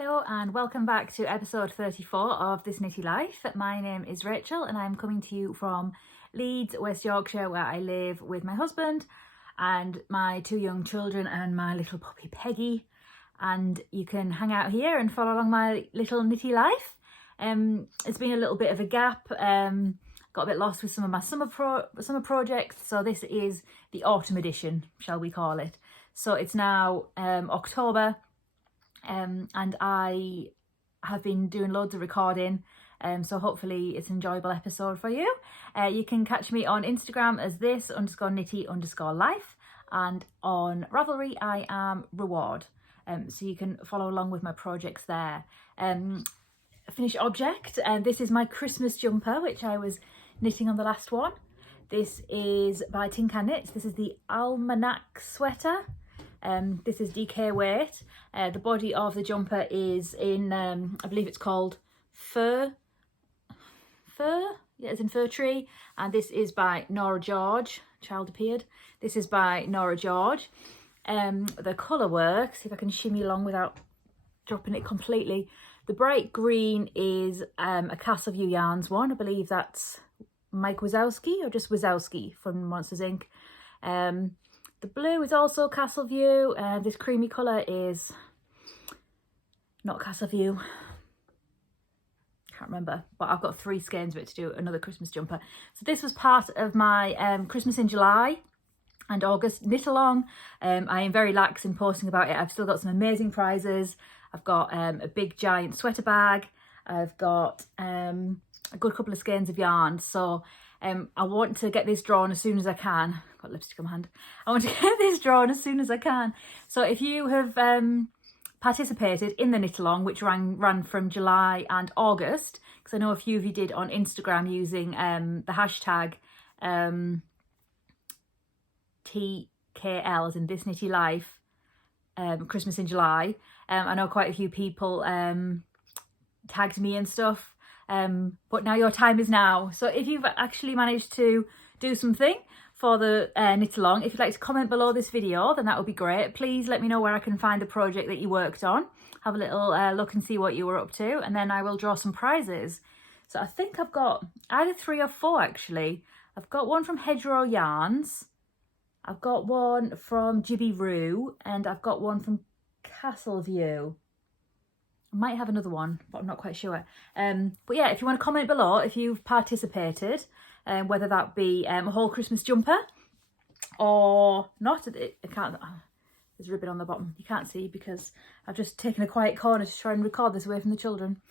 Hello and welcome back to episode 34 of This Knitty Life. My name is Rachel and I'm coming to you from Leeds, West Yorkshire, where I live with my husband and my two young children and my little puppy Peggy. And you can hang out here and follow along my little knitty life. It's been a little bit of a gap. Got a bit lost with some of my summer projects, so this is the autumn edition, shall we call it. So it's now October. And I have been doing loads of recording, so hopefully it's an enjoyable episode for you. You can catch me on Instagram as this_knitty_life, and on Ravelry I am Reward, so you can follow along with my projects there. Finished object, and this is my Christmas jumper which I was knitting on the last one. This is by Tin Can Knits. This is the Almanac Sweater. This is DK weight. The body of the jumper is in, I believe it's called fir. Yeah, it's in fir tree. And this is by Nora George. Child appeared. This is by Nora George. The colour work, see if I can shimmy along without dropping it completely. The bright green is a Castleview Yarns one. I believe that's Mike Wazowski or just Wazowski from Monsters Inc. The blue is also Castleview, and this creamy colour is not Castleview. Can't remember, but I've got 3 skeins of it to do another Christmas jumper. So this was part of my Christmas in July and August knit along. I am very lax in posting about it. I've still got some amazing prizes. I've got a big giant sweater bag. I've got a good couple of skeins of yarn. So I want to get this drawn as soon as I can. Got lipstick on my hand. I want to get this drawn as soon as I can. So if you have participated in the knit along, which ran from July and August, because I know a few of you did on Instagram using the hashtag TKL, as in This Knitty Life, Christmas in July. I know quite a few people tagged me and stuff. But now your time is now. So if you've actually managed to do something for the knit along, if you'd like to comment below this video, then that would be great. Please let me know where I can find the project that you worked on. Have a little look and see what you were up to, and then I will draw some prizes. So I think I've got either 3 or 4 actually. I've got one from Hedgerow Yarns, I've got one from Jibby Roo, and I've got one from Castleview. I might have another one, but I'm not quite sure. But yeah, if you want to comment below if you've participated, whether that be a whole Christmas jumper or not. I can't, there's ribbon on the bottom. You can't see because I've just taken a quiet corner to try and record this away from the children.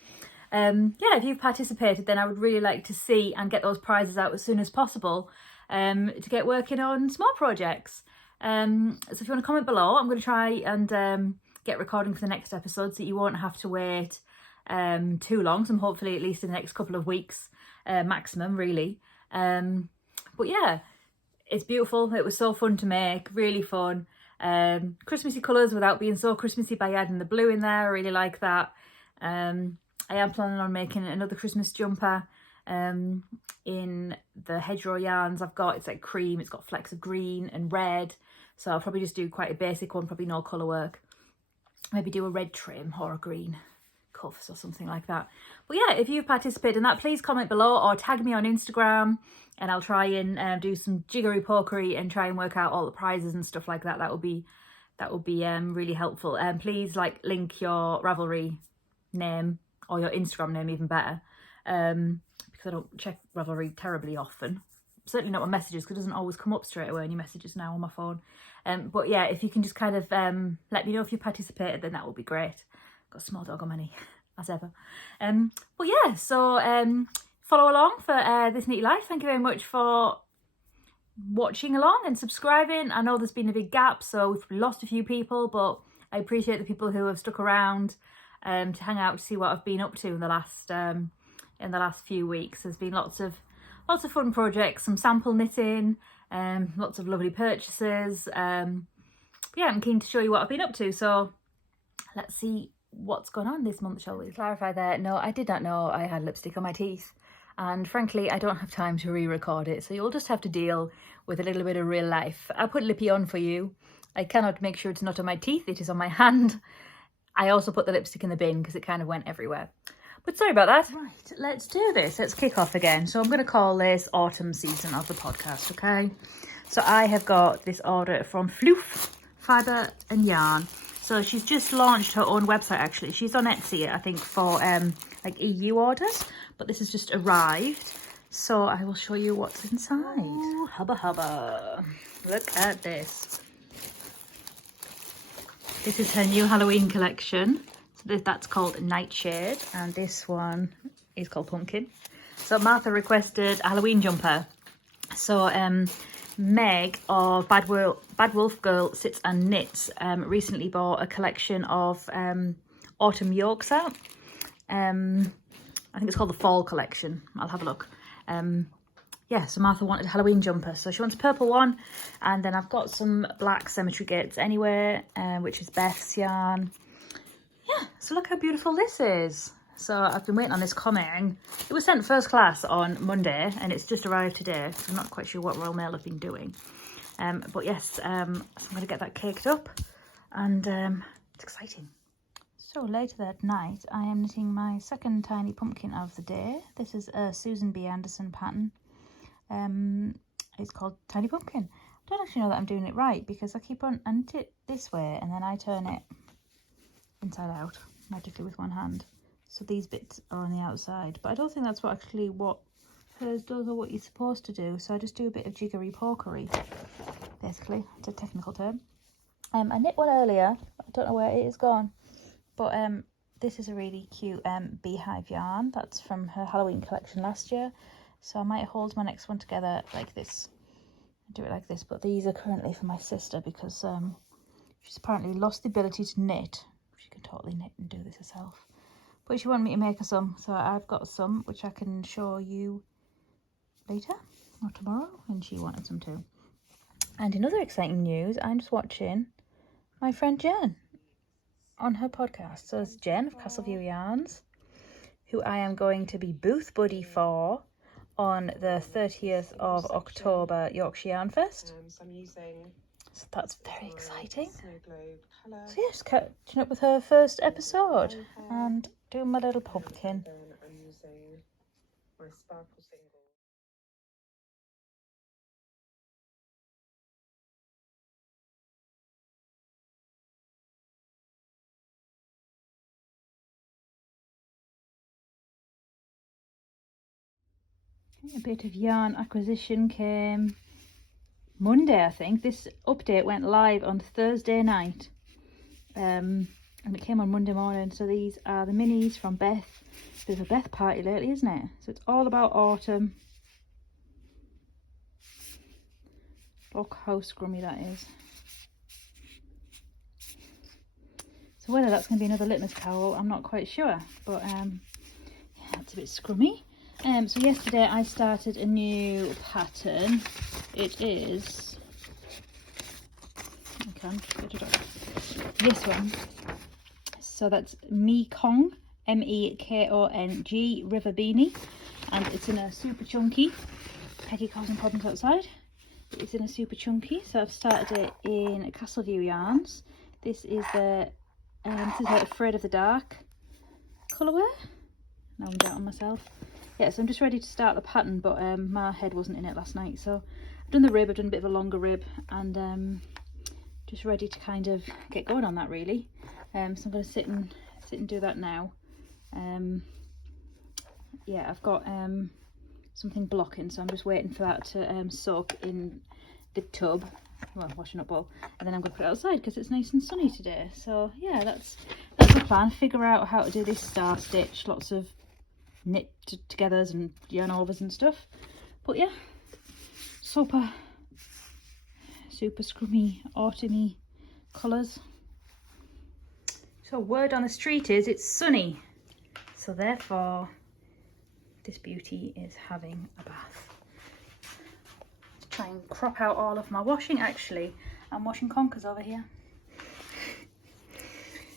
Yeah, if you've participated, then I would really like to see and get those prizes out as soon as possible to get working on small projects. So if you want to comment below, I'm going to try and get recording for the next episode so you won't have to wait too long. So hopefully at least in the next couple of weeks maximum, really. But yeah, it's beautiful. It was so fun to make, really fun. Christmassy colours without being so Christmassy by adding the blue in there. I really like that. I am planning on making another Christmas jumper in the Hedgerow Yarns I've got. It's like cream, it's got flecks of green and red. So I'll probably just do quite a basic one, probably no colour work. Maybe do a red trim or a green cuffs or something like that. But yeah, if you've participated in that, please comment below or tag me on Instagram, and I'll try and do some jiggery pokery and try and work out all the prizes and stuff like that. That would be really helpful. And please link your Ravelry name or your Instagram name even better, because I don't check Ravelry terribly often. Certainly not my messages, because it doesn't always come up straight away in your messages now on my phone. But yeah, if you can just kind of let me know if you participated, then that would be great. Got a small dog on my knee, as ever. But yeah, so follow along for This Knitty Life. Thank you very much for watching along and subscribing. I know there's been a big gap, so we've lost a few people, but I appreciate the people who have stuck around to hang out to see what I've been up to in the last few weeks. There's been lots of fun projects, some sample knitting, lots of lovely purchases. Yeah, I'm keen to show you what I've been up to. So let's see what's gone on this month, shall we? Clarify there, no, I did not know I had lipstick on my teeth. And frankly, I don't have time to re-record it. So you'll just have to deal with a little bit of real life. I put lippy on for you. I cannot make sure it's not on my teeth. It is on my hand. I also put the lipstick in the bin because it kind of went everywhere. But sorry about that. Right, let's do this. Let's kick off again. So I'm going to call this autumn season of the podcast, okay? So I have got this order from Floof Fibre and Yarn. So she's just launched her own website, actually. She's on Etsy, I think, for like EU orders. But this has just arrived. So I will show you what's inside. Ooh, hubba hubba. Look at this. This is her new Halloween collection. So that's called Nightshade, and this one is called Pumpkin. So Martha requested a Halloween jumper. So Meg of Bad Wolf Girl Sits and Knits recently bought a collection of autumn yokes out. I think it's called the Fall Collection. I'll have a look. Yeah, so Martha wanted a Halloween jumper, so she wants a purple one. And then I've got some black Cemetery Gates Anywhere, which is Beth's yarn. Yeah, so look how beautiful this is. So I've been waiting on this coming. It was sent first class on Monday, and it's just arrived today. So I'm not quite sure what Royal Mail have been doing. But yes, so I'm going to get that caked up, and it's exciting. So later that night, I am knitting my second tiny pumpkin of the day. This is a Susan B. Anderson pattern. It's called Tiny Pumpkin. I don't actually know that I'm doing it right because I knit it this way and then I turn it inside out, magically with one hand. So these bits are on the outside, but I don't think that's what hers does or what you're supposed to do. So I just do a bit of jiggery pokery, basically. It's a technical term. I knit one earlier. I don't know where it is gone, but this is a really cute beehive yarn. That's from her Halloween collection last year. So I might hold my next one together like this. Do it like this, but these are currently for my sister because she's apparently lost the ability to knit. She can totally knit and do this herself. But she wanted me to make her some, so I've got some which I can show you later or tomorrow, and she wanted some too. And in other exciting news, I'm just watching my friend Jen on her podcast. So it's Jen of Castleview Yarns, who I am going to be booth buddy for on the 30th of October Yorkshire Yarn Fest. So that's very exciting. So yeah, just catching up with her first episode and doing my little pumpkin. A bit of yarn acquisition came Monday, I think. This update went live on Thursday night, and it came on Monday morning. So these are the minis from Beth. Bit of a Beth party lately, isn't it? So it's all about autumn. Look how scrummy that is. So whether that's going to be another litmus towel, I'm not quite sure, but yeah, it's a bit scrummy. So yesterday I started a new pattern. It is, I can't get it off. This one. So that's Mekong, M-E-K-O-N-G, River Beanie, and it's in a super chunky. Peggy causing problems outside. It's in a super chunky. So I've started it in Castleview Yarns. This is the Afraid of the Dark colourway. Now I'm doubting myself. Yeah, so I'm just ready to start the pattern, but my head wasn't in it last night, so I've done the rib. I've done a bit of a longer rib, and just ready to kind of get going on that really. So I'm going to sit and do that now. Yeah, I've got something blocking, so I'm just waiting for that to soak in the tub, well, washing up bowl, and then I'm going to put it outside because it's nice and sunny today. So yeah, that's the plan. Figure out how to do this star stitch, lots of knit togethers and yarn overs and stuff. But yeah, super scrummy autumny colours. So word on the street is it's sunny, so therefore this beauty is having a bath. Let's try and crop out all of my washing. Actually, I'm washing conkers over here.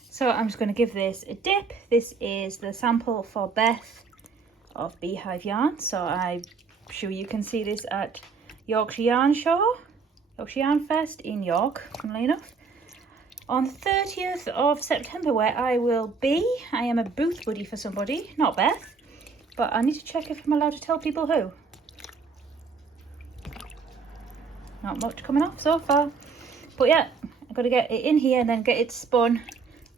So I'm just going to give this a dip. This is the sample for Beth of Beehive Yarn. So I'm sure you can see this at Yorkshire Yarn Fest in York, funnily enough, on the 30th of September, where I will be. I am a booth buddy for somebody, not Beth, but I need to check if I'm allowed to tell people who. Not much coming off so far, but yeah, I've got to get it in here and then get it spun,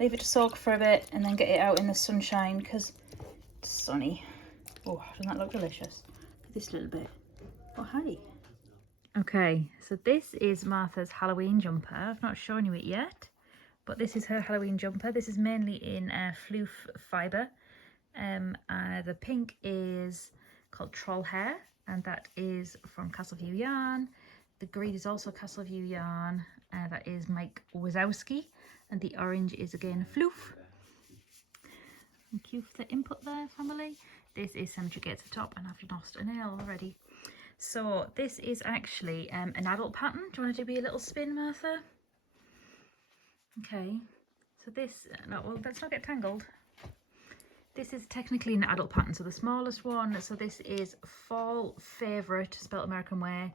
leave it to soak for a bit, and then get it out in the sunshine because it's sunny. Oh, doesn't that look delicious? This little bit. Oh, hi. Okay, so this is Martha's Halloween jumper. I've not shown you it yet, but this is her Halloween jumper. This is mainly in floof fibre. The pink is called Troll Hair, and that is from Castleview Yarn. The green is also Castleview Yarn, that is Mike Wazowski, and the orange is again floof. Thank you for the input there, family. This is Cemetery Gates at the top, and I've lost a nail already. So this is actually an adult pattern. Do you want to do me a little spin, Martha? Okay, so this, no, well, let's not get tangled. This is technically an adult pattern, so the smallest one. So this is Fall Favourite, spelt American Way.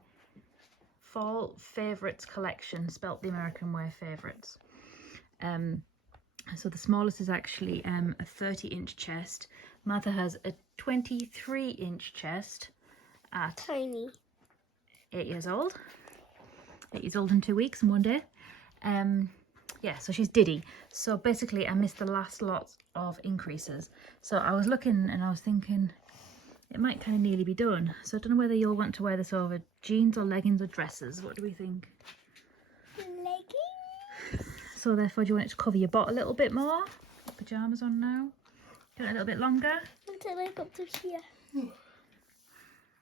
Fall Favourites Collection, spelt the American Way Favourites. So the smallest is actually a 30-inch chest. Martha has a 23-inch chest at tiny 8 years old. 8 years old in 2 weeks and 1 day. Yeah, so she's Diddy. So basically I missed the last lot of increases. So I was looking and I was thinking it might kind of nearly be done. So I don't know whether you'll want to wear this over jeans or leggings or dresses. What do we think? leggings. So therefore, do you want it to cover your butt a little bit more? Got pyjamas on now. Do you want it a little bit longer? Until I got to here.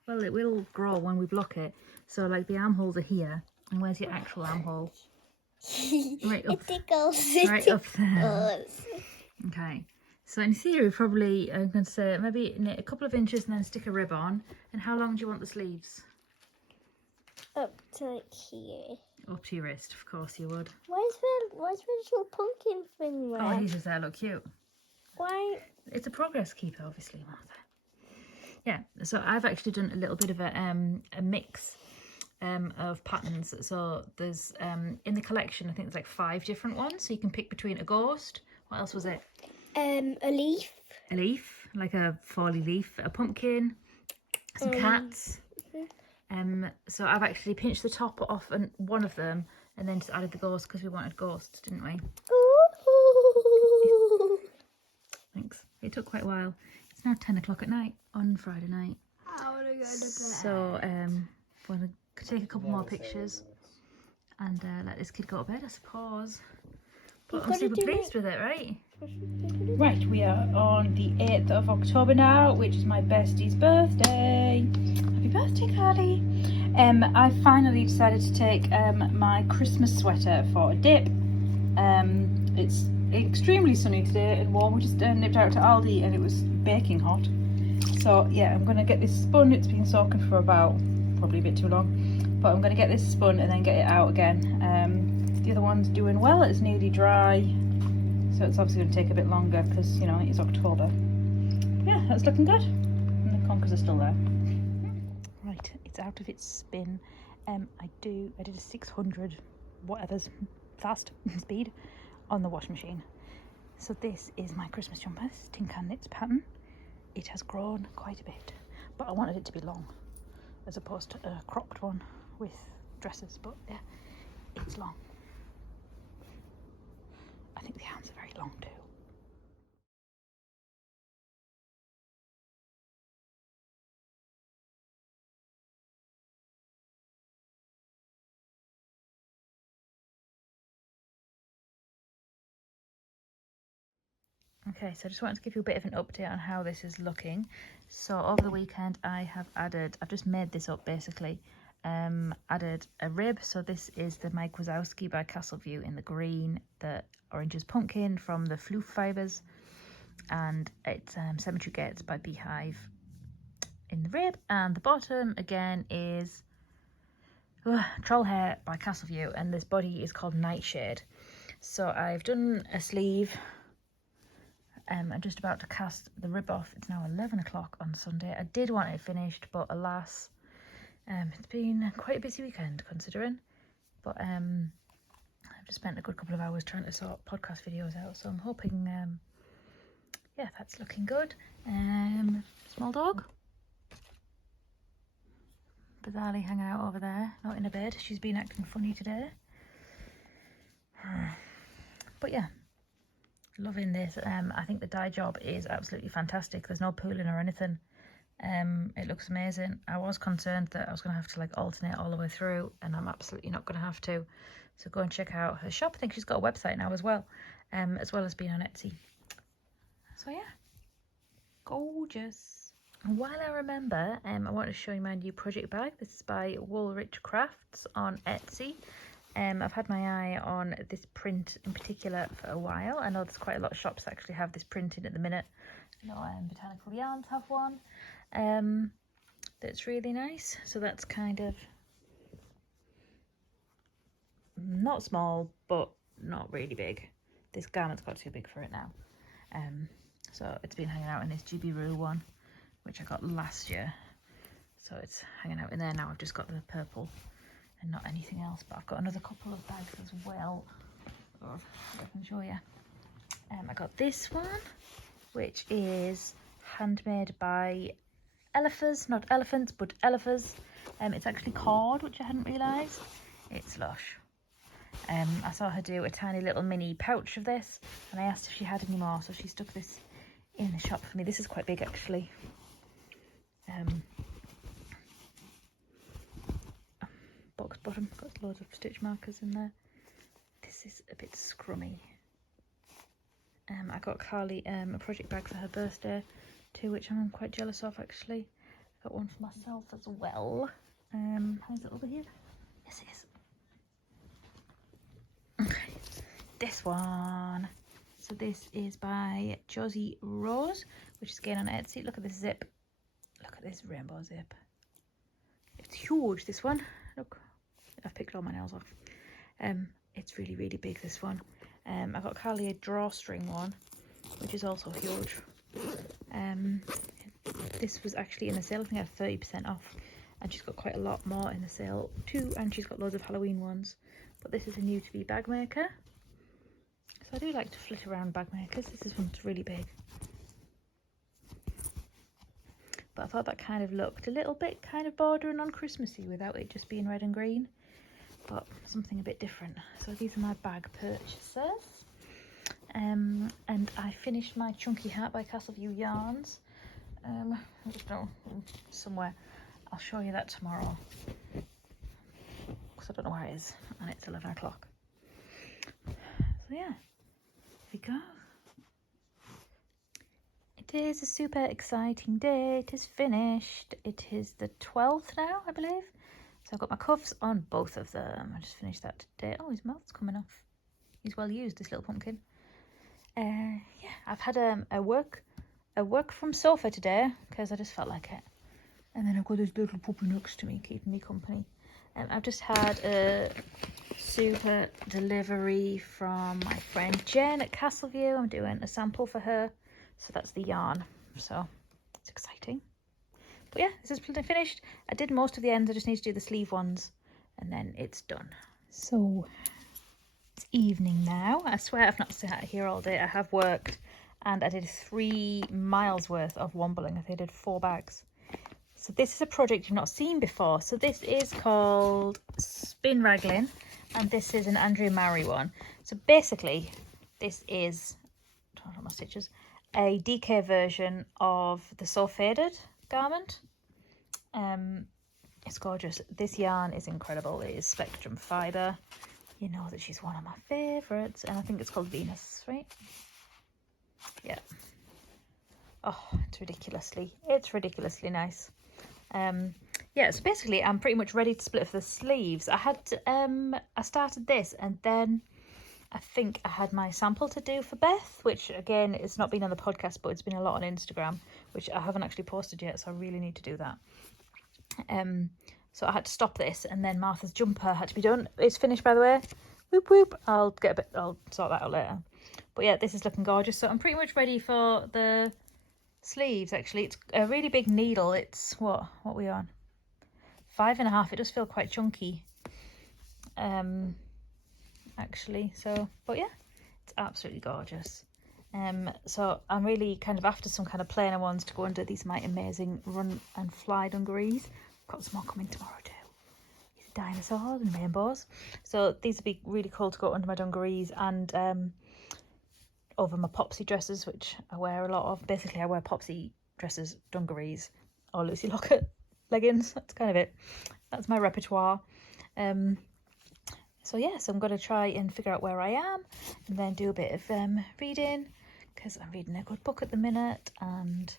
Well, it will grow when we block it. So like the armholes are here. And where's your actual armhole? Right up, It tickles. right up there. Okay. So in theory, probably I'm going to say maybe knit a couple of inches and then stick a rib on. And how long do you want the sleeves? Up to like here. Up to your wrist, of course you would. Why's the little pumpkin thing there? Oh, these just there look cute. Why? It's a progress keeper, obviously, Martha. Yeah, so I've actually done a little bit of a mix of patterns. So there's in the collection, I think there's like 5 different ones. So you can pick between a ghost. What else was it? A leaf. A leaf, like a fally leaf, a pumpkin, some cats. So I've actually pinched the top off one of them and then just added the ghost because we wanted ghosts, didn't we? Ooh. Thanks. It took quite a while. It's now 10 o'clock at night on Friday night. I want to go to bed. So want to take a couple more pictures and let this kid go to bed, I suppose. But I'm super pleased with it, right? Right, we are on the 8th of October now, which is my bestie's birthday. Happy birthday, Carly. I finally decided to take my Christmas sweater for a dip. It's extremely sunny today and warm. We just nipped out to Aldi and it was baking hot. So yeah, I'm going to get this spun. It's been soaking for about, probably a bit too long. But I'm going to get this spun and then get it out again. The other one's doing well. It's nearly dry. So it's obviously going to take a bit longer because, you know, it's October. Yeah, that's looking good. And the conkers are still there. Right, it's out of its spin. I did a 600 whatever's fast speed on the washing machine. So this is my Christmas jumper. This is Tin Can Knits pattern. It has grown quite a bit, but I wanted it to be long as opposed to a cropped one with dresses, but yeah, it's long. I think the arms are very long too. Okay, so I just wanted to give you a bit of an update on how this is looking. So over the weekend I've just made this up basically. Added a rib, so this is the Mike Wazowski by Castleview in the green, the orange is pumpkin from the floof fibres, and it's Cemetery Gates by Beehive in the rib, and the bottom again is Troll Hair by Castleview, and this body is called Nightshade. So I've done a sleeve. I'm just about to cast the rib off. It's now 11 o'clock on Sunday. I did want it finished, but alas, it's been quite a busy weekend considering. But I'm I've just spent a good couple of hours trying to sort podcast videos out, so I'm hoping, yeah, that's looking good. Small dog. Bizarrely hanging out over there, not in a bed. She's been acting funny today. But yeah, loving this. I think the dye job is absolutely fantastic. There's no pooling or anything. It looks amazing. I was concerned that I was going to have to like alternate all the way through, and I'm absolutely not going to have to. So go and check out her shop. I think she's got a website now as well as being on Etsy. So yeah, gorgeous. And while I remember, I want to show you my new project bag. This is by Woolrich Crafts on Etsy. I've had my eye on this print in particular for a while. I know there's quite a lot of shops that actually have this print in at the minute. I know Botanical Yarns have one that's really nice. So that's kind of not small, but not really big. This garment's got too big for it now. So it's been hanging out in this GB Roo one, which I got last year. So it's hanging out in there now. I've just got the purple and not anything else, but I've got another couple of bags as well. Oh, I can show you. I got this one, which is handmade by Elephas, not elephants, but Elephas. It's actually cord, which I hadn't realised. It's lush. I saw her do a tiny little mini pouch of this, and I asked if she had any more, so she stuck this in the shop for me. This is quite big actually. Box bottom, got loads of stitch markers in there. This is a bit scrummy. I got Carly a project bag for her birthday too, which I'm quite jealous of actually. I got one for myself as well. How's it over here? Yes, it is. Okay, this one. So this is by Josie Rose, which is again on Etsy. Look at this zip. Look at this rainbow zip. It's huge, this one. Look, I've picked all my nails off. It's really, really big, this one. I got Carly a drawstring one, which is also huge. This was actually in the sale. I think I had 30% off. And she's got quite a lot more in the sale too. And she's got loads of Halloween ones. But this is a new to be bag maker. So I do like to flit around bag makers. This one's really big. But I thought that kind of looked a little bit kind of bordering on Christmassy without it just being red and green. But something a bit different. So these are my bag purchases. And I finished my Chunky Hat by Castleview Yarns. I just know somewhere. I'll show you that tomorrow. Because I don't know where it is. And it's 11 o'clock. So yeah. Here we go. It is a super exciting day. It is finished. It is the 12th now, I believe. So I've got my cuffs on both of them. I just finished that today. Oh, his mouth's coming off. He's well used, this little pumpkin. Yeah, I've had a work from sofa today because I just felt like it. And then I've got this little puppy next to me keeping me company. I've just had a super delivery from my friend Jen at Castleview. I'm doing a sample for her. So that's the yarn. So it's exciting. But yeah, this is finished. I did most of the ends. I just need to do the sleeve ones. And then it's done. So it's evening now. I swear I've not sat here all day. I have worked. And I did 3 miles worth of wombling. I think I did 4 bags. So this is a project you've not seen before. So this is called Spin Raglan, and this is an Andrea Murray one. So basically, this is, I don't know my stitches, a DK version of the So Faded garment. It's gorgeous. This yarn is incredible. It is Spectrum Fibre. You know that she's one of my favourites, and I think it's called Venus, right? Yeah. Oh, it's ridiculously nice. Yeah, so basically I'm pretty much ready to split for the sleeves. I started this, and then I think I had my sample to do for Beth, which again, it's not been on the podcast, but it's been a lot on Instagram, which I haven't actually posted yet, so I really need to do that. So I had to stop this, and then Martha's jumper had to be done. It's finished, by the way. Whoop whoop. I'll sort that out later. But yeah, this is looking gorgeous. So I'm pretty much ready for the sleeves. Actually, it's a really big needle. It's what are we on? 5.5. It does feel quite chunky. actually. So, but yeah, it's absolutely gorgeous. So I'm really kind of after some kind of plainer ones to go under these my amazing run and fly dungarees. Got some more coming tomorrow too. These are dinosaurs and rainbows. So these would be really cool to go under my dungarees and over my popsy dresses, which I wear a lot of. Basically, I wear popsy dresses, dungarees, or Lucy Lockett leggings. That's kind of it. That's my repertoire. So yeah, so I'm going to try and figure out where I am and then do a bit of reading, because I'm reading a good book at the minute, and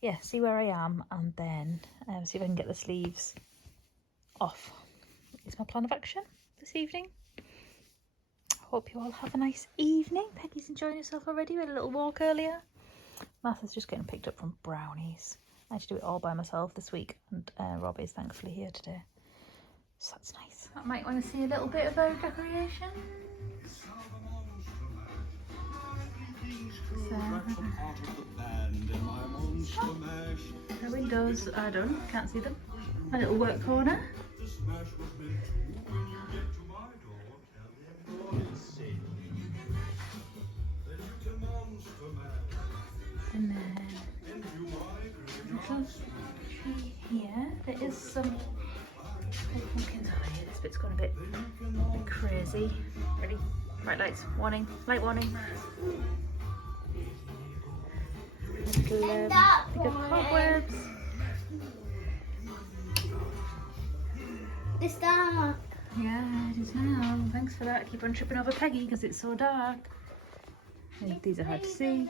yeah, see where I am and then see if I can get the sleeves off. Is my plan of action this evening. Hope you all have a nice evening. Peggy's enjoying herself already. We had a little walk earlier. Martha's just getting picked up from brownies. I had to do it all by myself this week, and Rob is thankfully here today. So that's nice. I might want to see a little bit of our decorations. The windows are done, can't see them. My little work corner. And then little tree here. There is some pumpkins over here. This bit's gone a bit crazy. Ready? Bright lights. Warning. Light warning. Little pick up cobwebs. It's dark. Yeah, it is now. Thanks for that. Keep on tripping over Peggy because it's so dark. These are hard to see.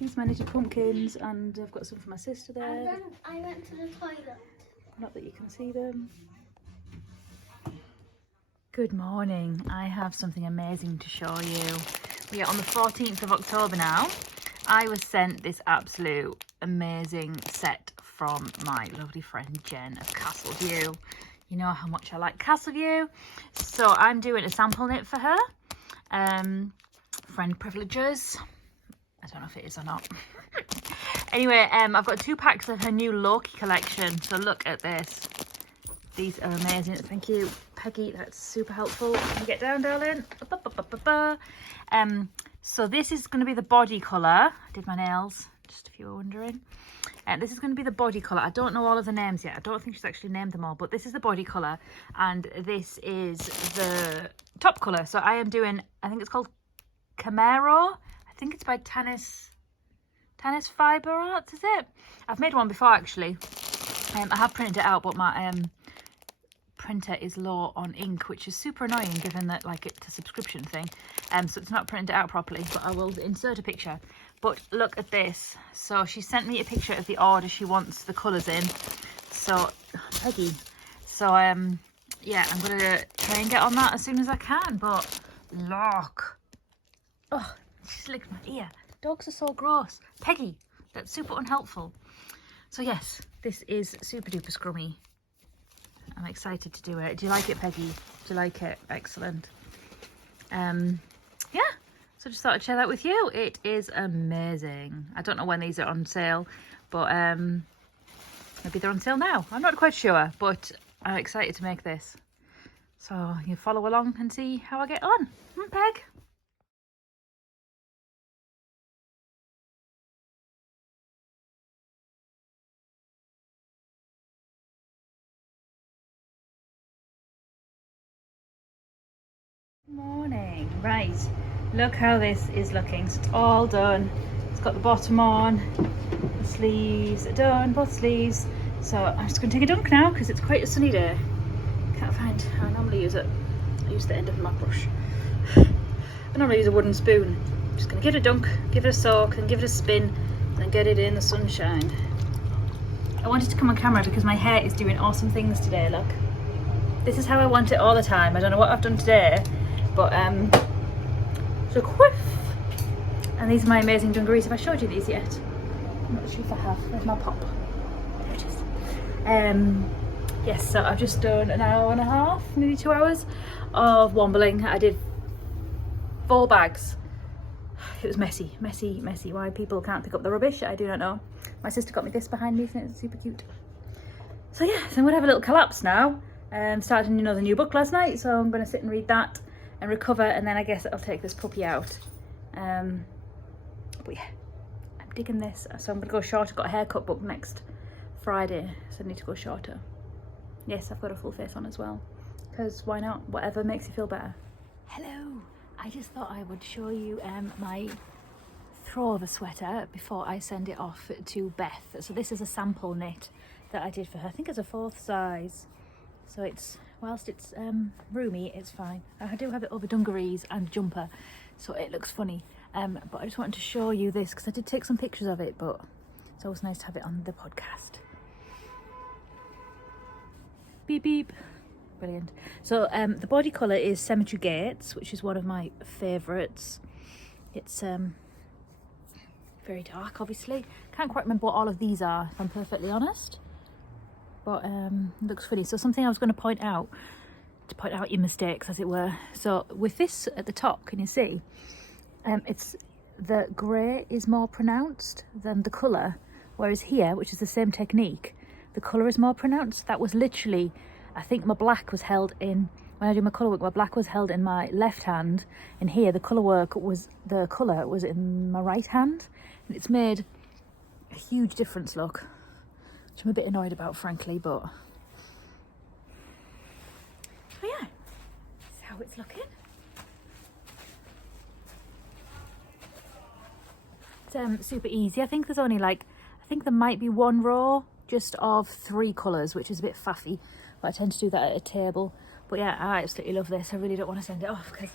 These my little pumpkins, and I've got some for my sister there. I went to the toilet. Not that you can see them. Good morning. I have something amazing to show you. We are on the 14th of October now. I was sent this absolute amazing set from my lovely friend Jen of Castleview. You know how much I like Castleview. So I'm doing a sample knit for her. Friend privileges. I don't know if it is or not. Anyway, I've got 2 packs of her new Loki collection. So look at this. These are amazing. Thank you, Peggy. That's super helpful. Can you get down, darling? So this is going to be the body colour. I did my nails, just if you were wondering. This is going to be the body colour. I don't know all of the names yet. I don't think she's actually named them all, but this is the body colour, and this is the top colour. So I am doing, I think it's called Camaro. I think it's by Tennis Fibre Arts, is it? I've made one before actually. I have printed it out, but my printer is low on ink, which is super annoying given that like it's a subscription thing. So it's not printed out properly, but I will insert a picture. But look at this. So she sent me a picture of the order she wants the colours in. So Peggy. So yeah, I'm gonna try and get on that as soon as I can. But look. Oh, she licked my ear. Dogs are so gross. Peggy, that's super unhelpful. So yes, this is super duper scrummy. I'm excited to do it. Do you like it, Peggy? Do you like it? Excellent. Yeah, so just thought I'd share that with you. It is amazing. I don't know when these are on sale, but maybe they're on sale now. I'm not quite sure, but I'm excited to make this. So you follow along and see how I get on. Peg? Morning. Right, look how this is looking. So it's all done. It's got the bottom on, the sleeves are done, both sleeves. So I'm just going to take a dunk now because it's quite a sunny day. Can't find how I normally use it. I use the end of my brush. I normally use a wooden spoon. I'm just going to give it a dunk, give it a soak, and give it a spin, and then get it in the sunshine. I wanted to come on camera because my hair is doing awesome things today. Look, this is how I want it all the time. I don't know what I've done today, but look, whiff. And these are my amazing dungarees. Have I showed you these yet? I'm not sure if I have. Where's my pop? There it is. Yes, so I've just done an hour and a half, maybe 2 hours of wombling. I did 4 bags. It was messy. Why people can't pick up the rubbish, I do not know. My sister got me this behind me, isn't it? It's super cute. So yeah, so I'm gonna have a little collapse now. Started another new book last night, so I'm going to sit and read that and recover, and then I guess I'll take this puppy out. But yeah, I'm digging this, so I'm going to go shorter. Got a haircut booked next Friday, so I need to go shorter. Yes, I've got a full face on as well, because why not? Whatever makes you feel better. Hello, I just thought I would show you my throw of a sweater before I send it off to Beth. So this is a sample knit that I did for her. I think it's a 4th size. So it's, whilst it's roomy, it's fine. I do have it over dungarees and jumper, so it looks funny. But I just wanted to show you this because I did take some pictures of it, but it's always nice to have it on the podcast. Beep beep. Brilliant. So the body colour is Cemetery Gates, which is one of my favourites. It's very dark, obviously. Can't quite remember what all of these are, if I'm perfectly honest. But it looks funny. So something I was going to point out your mistakes, as it were. So with this at the top, can you see? It's the grey is more pronounced than the colour, whereas here, which is the same technique, the colour is more pronounced. That was literally, I think my black was held in, when I do my colour work, my black was held in my left hand, and here the colour was in my right hand, and it's made a huge difference, look, which I'm a bit annoyed about, frankly, but yeah, that's how it's looking. It's super easy. I think there's only I think there might be one row just of 3 colours, which is a bit faffy, but I tend to do that at a table. But yeah, I absolutely love this. I really don't want to send it off because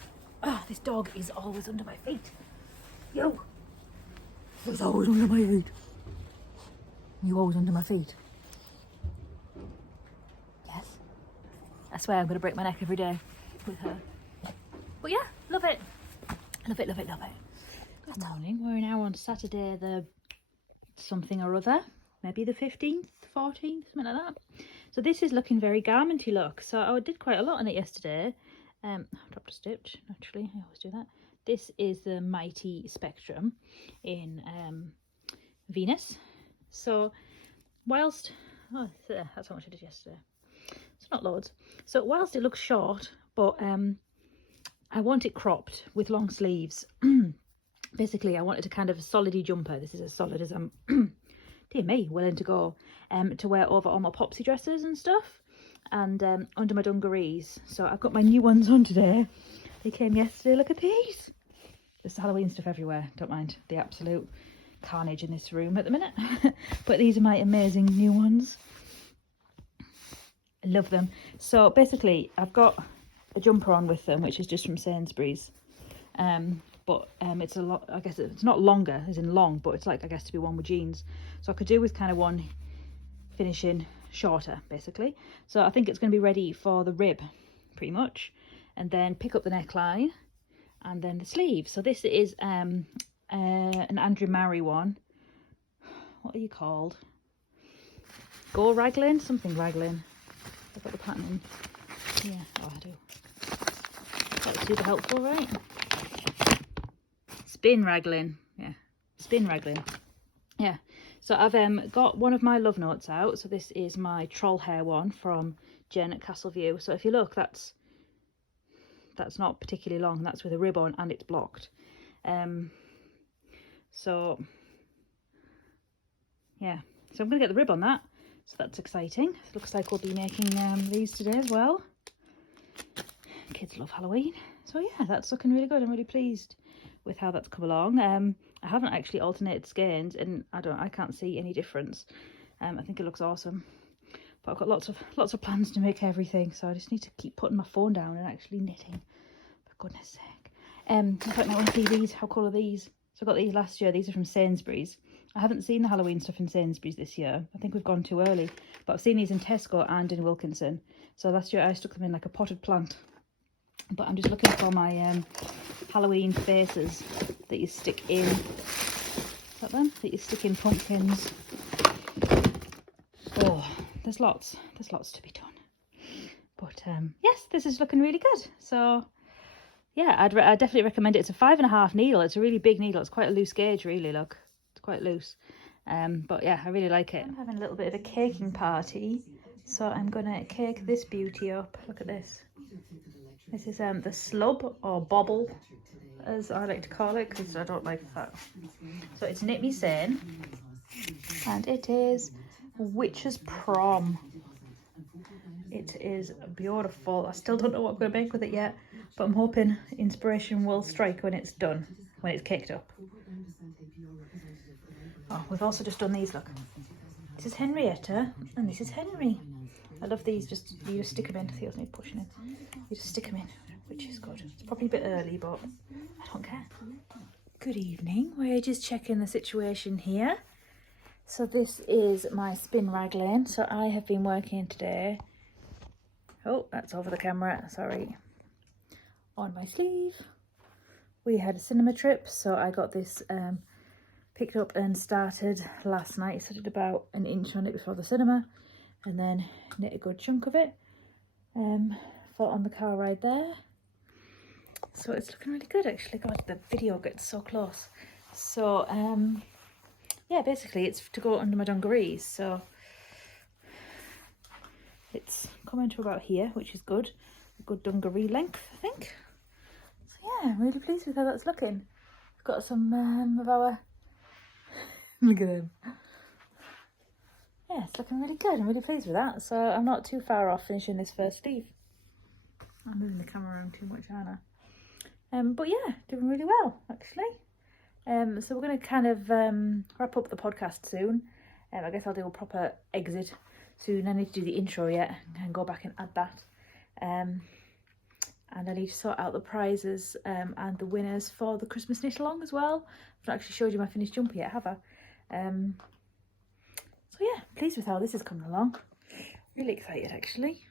this dog is always under my feet. Yo! He's always under my feet. You always under my feet. Yes. I swear I'm going to break my neck every day with her. But yeah, love it. Love it, love it, love it. Good morning. We're now on Saturday the something or other. Maybe the 15th, 14th, something like that. So this is looking very garmenty look. So I did quite a lot on it yesterday. I dropped a stitch, naturally. I always do that. This is the Mighty Spectrum in Venus. So whilst, that's how much I did yesterday. It's not loads. So whilst it looks short, but I want it cropped with long sleeves. Basically, I wanted a kind of a solid-y jumper. This is as solid as I'm, dear me, willing to go, to wear over all my popsy dresses and stuff, and under my dungarees. So I've got my new ones on today. They came yesterday. Look at these. There's Halloween stuff everywhere. Don't mind the absolute carnage in this room at the minute. But these are my amazing new ones. I love them. So basically, I've got a jumper on with them, which is just from Sainsbury's. But it's a lot, I guess it's not longer as in long, but it's I guess to be one with jeans. So I could do with kind of one finishing shorter, basically. So I think it's going to be ready for the rib, pretty much. And then pick up the neckline and then the sleeve. So this is an Andrew Marry one. What are you called? Go Raglan? Something Raglan. I've got the pattern in. Yeah, oh I do. That's super helpful, right? Spin Raglan, yeah, Spin Raglan, yeah. So I've got one of my love notes out. So this is my troll hair one from Jen at Castleview. So if you look, that's not particularly long. That's with a rib on and it's blocked. So yeah, so I'm gonna get the rib on that. So that's exciting. It looks like we'll be making these today as well. Kids love Halloween. So yeah, that's looking really good. I'm really pleased with how that's come along. I haven't actually alternated skeins and I can't see any difference. I think it looks awesome, but I've got lots of plans to make everything, so I just need to keep putting my phone down and actually knitting, for goodness sake. In fact, I want to see these. How cool are these? So I got these last year. These are from Sainsbury's. I haven't seen the Halloween stuff in Sainsbury's this year. I think we've gone too early, but I've seen these in Tesco and in Wilkinson. So last year I stuck them in like a potted plant. But I'm just looking for my Halloween faces that you stick in. Is that them? That you stick in pumpkins. Oh, there's lots to be done. But yes, this is looking really good. So yeah, I'd definitely recommend it. It's a 5.5 needle. It's a really big needle. It's quite a loose gauge, really. Look, it's quite loose. But yeah, I really like it. I'm having a little bit of a caking party. So I'm gonna cake this beauty up. Look at this. This is the slub or bobble, as I like to call it, because I don't like that. So it's Knit Me Sane, and it is Witch's Prom. It is beautiful. I still don't know what I'm going to make with it yet, but I'm hoping inspiration will strike when it's done, when it's caked up. Oh, we've also just done these, look. This is Henrietta, and this is Henry. I love these, you just stick them in. Feels me pushing it. You just stick them in, which is good. It's probably a bit early, but I don't care. Good evening. We're just checking the situation here. So this is my spin raglan. So I have been working today. Oh, that's over the camera, sorry. On my sleeve. We had a cinema trip, so I got this picked up and started last night. So I did about an inch on it before the cinema, and then knit a good chunk of it for on the car ride there. So it's looking really good actually. God, the video gets so close. So yeah, basically it's to go under my dungarees. So it's coming to about here, which is good. A good dungaree length, I think. So yeah, I'm really pleased with how that's looking. I've got some of our look at them. Yeah, it's looking really good. I'm really pleased with that. So I'm not too far off finishing this first sleeve. I'm moving the camera around too much, aren't I? But yeah, doing really well actually. So we're going to kind of wrap up the podcast soon. I guess I'll do a proper exit soon. I need to do the intro yet and go back and add that. And I need to sort out the prizes and the winners for the Christmas knit along as well. I've not actually showed you my finished jumper yet, have I? So yeah, pleased with how this is coming along. Really excited actually.